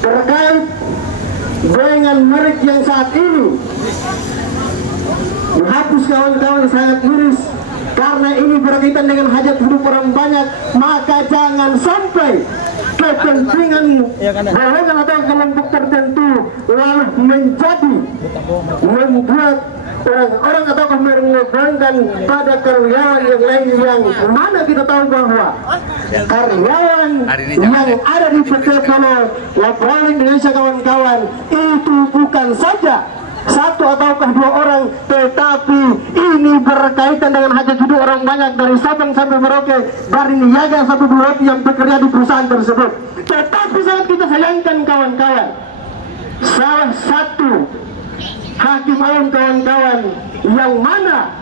terkait dengan merek yang saat ini menghapus kawan-kawan sangat miris, karena ini berkaitan dengan hajat hidup orang banyak. Maka jangan sampai kepentingan golongan atau kelompok tertentu lalu menjadi membuat orang-orang atau mengorbankan pada karyawan yang lain, yang mana kita tahu bahwa karyawan yang ada di PT Polo Laporan Indonesia kawan-kawan itu bukan saja satu ataukah dua orang, tetapi ini berkaitan dengan hajat hidup orang banyak dari Sabang sampai Merauke, dari niaga satu dua yang bekerja di perusahaan tersebut. Tetapi sangat kita sayangkan kawan-kawan, salah satu hakim agung kawan-kawan yang mana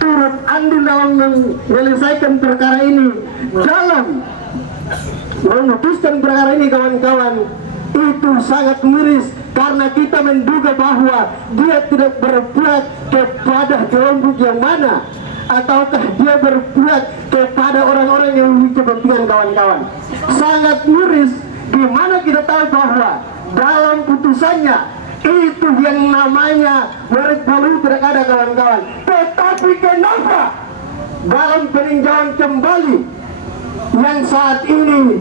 turut andil dalam menyelesaikan perkara ini, dalam memutuskan perkara ini kawan-kawan, itu sangat miris, karena kita menduga bahwa dia tidak berbuat kepada kelompok yang mana, ataukah dia berbuat kepada orang-orang yang memiliki kepentingan kawan-kawan. Sangat miris, di mana kita tahu bahwa dalam putusannya itu yang namanya merek Polo tidak ada kawan-kawan. Tetapi kenapa dalam peninjauan kembali yang saat ini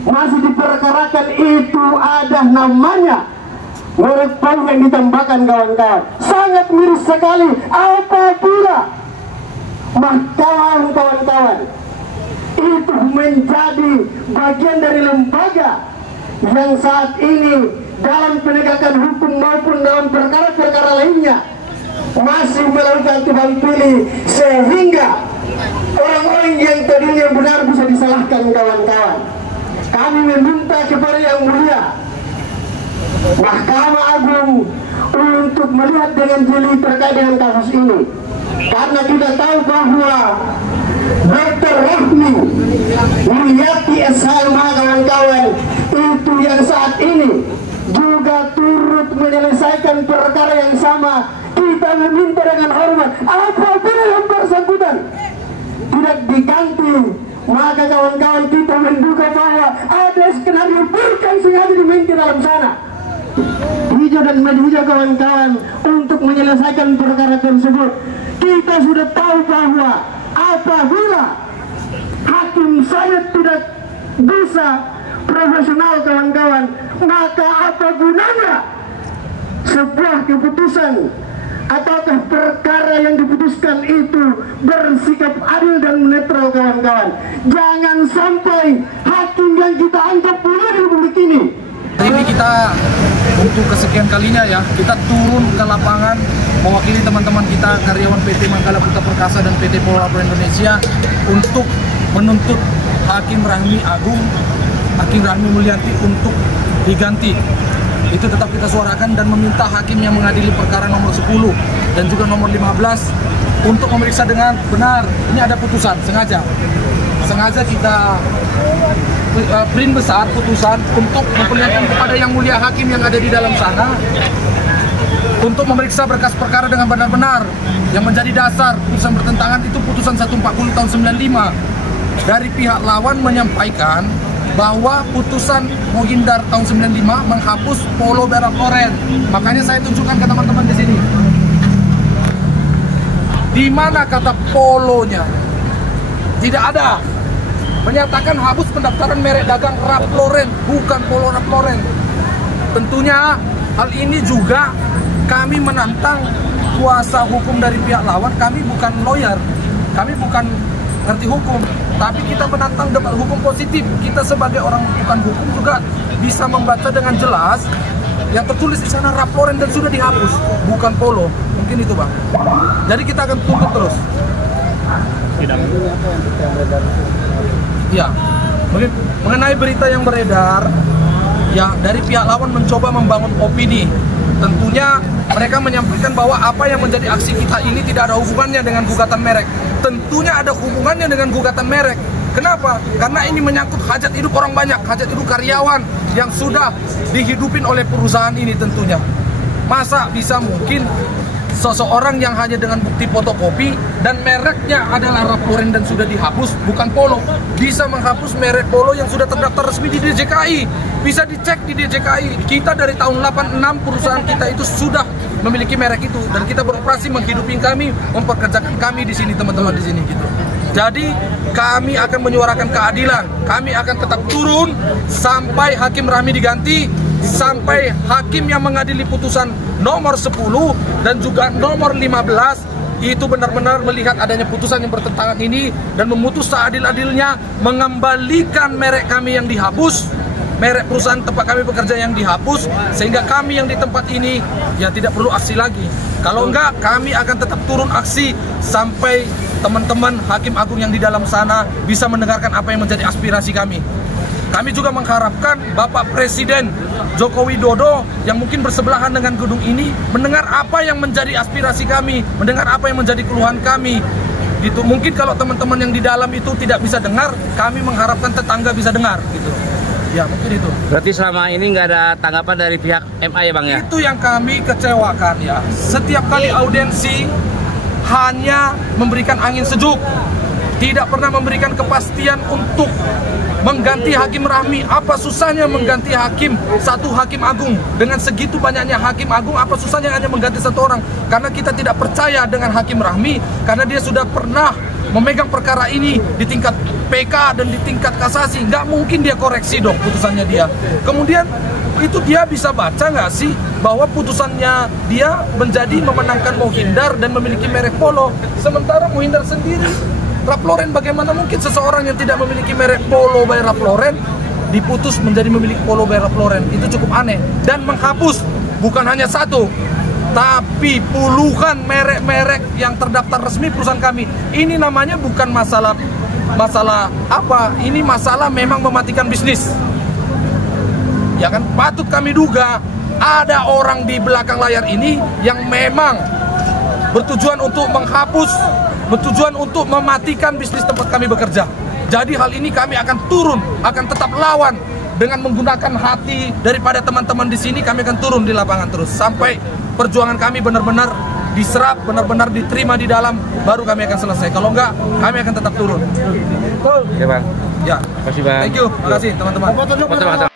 masih diperkarakan itu ada namanya merek Polo yang ditambahkan kawan-kawan? Sangat miris sekali apabila mahkamah kawan-kawan itu menjadi bagian dari lembaga yang saat ini dalam penegakan hukum maupun dalam perkara-perkara lainnya masih melakukan tebang pilih, sehingga orang-orang yang tadinya benar bisa disalahkan kawan-kawan. Kami meminta kepada Yang Mulia Mahkamah Agung untuk melihat dengan jeli terkait dengan kasus ini, karena kita tahu bahwa Dr. Rahmi Mulyati SHM kawan-kawan itu yang saat ini juga turut menyelesaikan perkara yang sama. Kita meminta dengan hormat, apabila yang bersangkutan tidak diganti, maka kawan-kawan kita menduga bahwa ada skenario buruk yang sengaja dimainkan dalam sana. Hijau dan hijau kawan-kawan untuk menyelesaikan perkara tersebut. Kita sudah tahu bahwa apabila hakim saya tidak bisa profesional kawan-kawan, maka apa gunanya sebuah keputusan ataukah perkara yang diputuskan itu bersikap adil dan netral kawan-kawan. Jangan sampai hakim yang kita anggap punya di republik ini. Ini kita untuk kesekian kalinya ya, kita turun ke lapangan mewakili teman-teman kita karyawan PT Manggala Putra Perkasa dan PT Polo Laporan Indonesia untuk menuntut Hakim Rahmi Agung, Hakim Rahmi Mulyati untuk diganti. Itu tetap kita suarakan dan meminta hakim yang mengadili perkara nomor 10 dan juga nomor 15 untuk memeriksa dengan benar. Ini ada putusan, sengaja kita print besar putusan untuk memperlihatkan kepada Yang Mulia Hakim yang ada di dalam sana untuk memeriksa berkas perkara dengan benar-benar. Yang menjadi dasar putusan bertentangan itu putusan 140 tahun 95. Dari pihak lawan menyampaikan bahwa putusan Mohindar tahun 95 menghapus Polo Laporan. Makanya saya tunjukkan ke teman-teman di sini. Di mana kata polonya? Tidak ada. Menyatakan hapus pendaftaran merek dagang Ralph Lauren, bukan Polo Ralph Lauren. Tentunya hal ini juga kami menantang kuasa hukum dari pihak lawan. Kami bukan lawyer, kami bukan ngerti hukum, tapi kita menantang debat hukum positif. Kita sebagai orang bukan hukum juga bisa membaca dengan jelas yang tertulis di sana Ralph Lauren dan sudah dihapus, bukan Polo. Mungkin itu Bang. Jadi kita akan tuntut terus. Ya, mengenai berita yang beredar, ya dari pihak lawan mencoba membangun opini. Tentunya mereka menyampaikan bahwa apa yang menjadi aksi kita ini tidak ada hubungannya dengan gugatan merek. Tentunya ada hubungannya dengan gugatan merek. Kenapa? Karena ini menyangkut hajat hidup orang banyak, hajat hidup karyawan yang sudah dihidupin oleh perusahaan ini tentunya. Masa bisa mungkin seseorang yang hanya dengan bukti fotokopi dan mereknya adalah Ralph Lauren dan sudah dihapus, bukan Polo, bisa menghapus merek Polo yang sudah terdaftar resmi di DJKI. Bisa dicek di DJKI. Kita dari tahun 86 perusahaan kita itu sudah memiliki merek itu dan kita beroperasi menghidupi kami, mempekerjakan kami di sini, teman-teman di sini gitu. Jadi kami akan menyuarakan keadilan. Kami akan tetap turun sampai Hakim Rahmi diganti, sampai hakim yang mengadili putusan nomor 10 dan juga nomor 15 itu benar-benar melihat adanya putusan yang bertentangan ini dan memutus seadil-adilnya, mengembalikan merek kami yang dihapus, merek perusahaan tempat kami bekerja yang dihapus, sehingga kami yang di tempat ini ya tidak perlu aksi lagi. Kalau enggak, kami akan tetap turun aksi sampai teman-teman Hakim Agung yang di dalam sana bisa mendengarkan apa yang menjadi aspirasi kami. Kami juga mengharapkan Bapak Presiden Joko Widodo yang mungkin bersebelahan dengan gedung ini mendengar apa yang menjadi aspirasi kami, mendengar apa yang menjadi keluhan kami. Gitu. Mungkin kalau teman-teman yang di dalam itu tidak bisa dengar, kami mengharapkan tetangga bisa dengar. Gitu. Ya mungkin itu. Berarti selama ini nggak ada tanggapan dari pihak MA ya Bang ya? Itu yang kami kecewakan ya. Setiap kali audiensi hanya memberikan angin sejuk, tidak pernah memberikan kepastian untuk mengganti Hakim Rahmi. Apa susahnya mengganti hakim, satu Hakim Agung? Dengan segitu banyaknya Hakim Agung, apa susahnya hanya mengganti satu orang? Karena kita tidak percaya dengan Hakim Rahmi, karena dia sudah pernah memegang perkara ini di tingkat PK dan di tingkat kasasi. Nggak mungkin dia koreksi dong putusannya dia. Kemudian itu dia bisa baca nggak sih bahwa putusannya dia menjadi memenangkan Mohindar dan memiliki merek Polo, sementara Mohindar sendiri Ralph Lauren, bagaimana mungkin seseorang yang tidak memiliki merek Polo by Ralph Lauren diputus menjadi memiliki Polo by Ralph Lauren? Itu cukup aneh. Dan menghapus bukan hanya satu, tapi puluhan merek-merek yang terdaftar resmi perusahaan kami. Ini namanya bukan masalah apa, ini masalah memang mematikan bisnis. Ya kan, patut kami duga ada orang di belakang layar ini yang memang bertujuan untuk menghapus, bertujuan untuk mematikan bisnis tempat kami bekerja. Jadi hal ini kami akan turun, akan tetap lawan dengan menggunakan hati daripada teman-teman di sini. Kami akan turun di lapangan terus sampai perjuangan kami benar-benar diserap, benar-benar diterima di dalam, baru kami akan selesai. Kalau enggak, kami akan tetap turun. Ya Bang. Ya. Terima kasih Bang. Thank you. Terima kasih teman-teman.